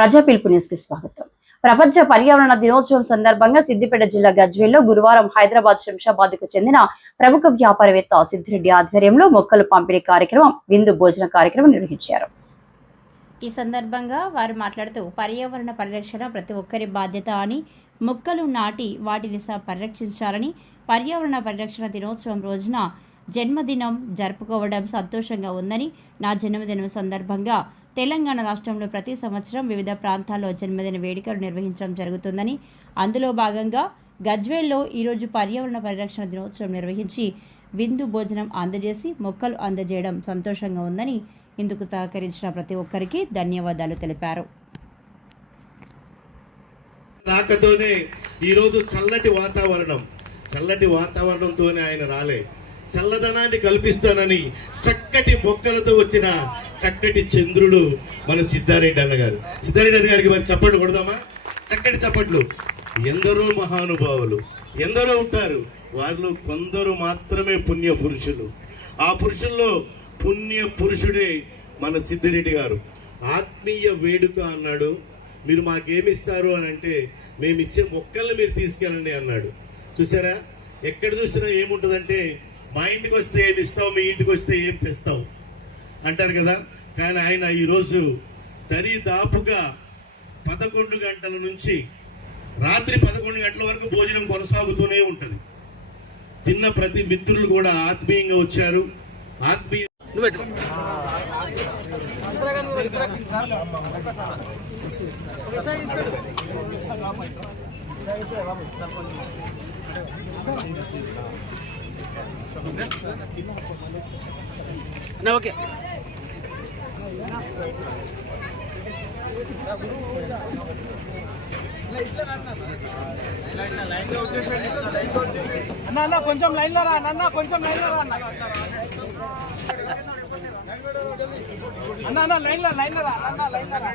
ప్రజా పిలుపు న్యూస్కి స్వాగతం. ప్రపంచ పర్యావరణ దినోత్సవం సందర్భంగా సిద్దిపేట జిల్లా గజ్వేల్లో గురువారం హైదరాబాద్ శంషాబాద్కు చెందిన ప్రముఖ వ్యాపారవేత్త సిద్ధిరెడ్డి ఆధ్వర్యంలో మొక్కలు పంపిణీ కార్యక్రమం విందు భోజన కార్యక్రమం నిర్వహించారు. ఈ సందర్భంగా వారు మాట్లాడుతూ పర్యావరణ పరిరక్షణ ప్రతి ఒక్కరి బాధ్యత అని మొక్కలు నాటి వాటిని స పరిరక్షించాలని పర్యావరణ పరిరక్షణ దినోత్సవం రోజున జన్మదినం జరుపుకోవడం సంతోషంగా ఉందని నా జన్మదినం సందర్భంగా తెలంగాణ రాష్ట్రంలో ప్రతి సంవత్సరం వివిధ ప్రాంతాల్లో జన్మదిన వేడుకలు నిర్వహించడం జరుగుతుందని అందులో భాగంగా గజ్వేల్లో ఈరోజు పర్యావరణ పరిరక్షణ దినోత్సవం నిర్వహించి విందు భోజనం అందజేసి మొక్కలు అందజేయడం సంతోషంగా ఉందని ఇందుకు సహకరించిన ప్రతి ఒక్కరికి ధన్యవాదాలు తెలిపారు. రాకతోనే ఈరోజు చల్లటి వాతావరణం చల్లటి వాతావరణంతోనే ఆయన రాలే. చల్లదనాన్ని కల్పిస్తానని చక్కటి మొక్కలతో వచ్చిన చక్కటి చంద్రుడు మన సిద్ధారెడ్డి అన్న గారు సిద్ధారెడ్డి అన్న గారికి మరి చప్పట్లు కొడదామా? చక్కటి చప్పట్లు. ఎందరో మహానుభావులు ఎందరో ఉంటారు. వారిలో కొందరు మాత్రమే పుణ్య పురుషులు. ఆ పురుషుల్లో పుణ్య పురుషుడే మన సిద్ధిరెడ్డి గారు. ఆత్మీయ వేడుక అన్నాడు. మీరు మాకేమిస్తారు అని అంటే మేము ఇచ్చే మొక్కల్ని మీరు తీసుకెళ్ళండి అన్నాడు. చూసారా ఎక్కడ చూసినా ఏముంటుందంటే మా ఇంటికి వస్తే ఏమి ఇస్తావు? మీ ఇంటికి వస్తే ఏం తెస్తావు? అంటారు కదా? కానీ ఆయన ఈరోజు దరి దాపుగా పదకొండు గంటల నుంచి రాత్రి పదకొండు గంటల వరకు భోజనం కొనసాగుతూనే ఉంటుంది. తిన్న ప్రతి మిత్రులు కూడా ఆత్మీయంగా వచ్చారు. ఆత్మీయ ఓకే. అన్న అన్న కొంచెం లైన్లో రా అన్న కొంచెం లైన్లో రా అన్న. అన్న అన్న లైన్లో లైన్లో రా అన్న లైన్లో రా.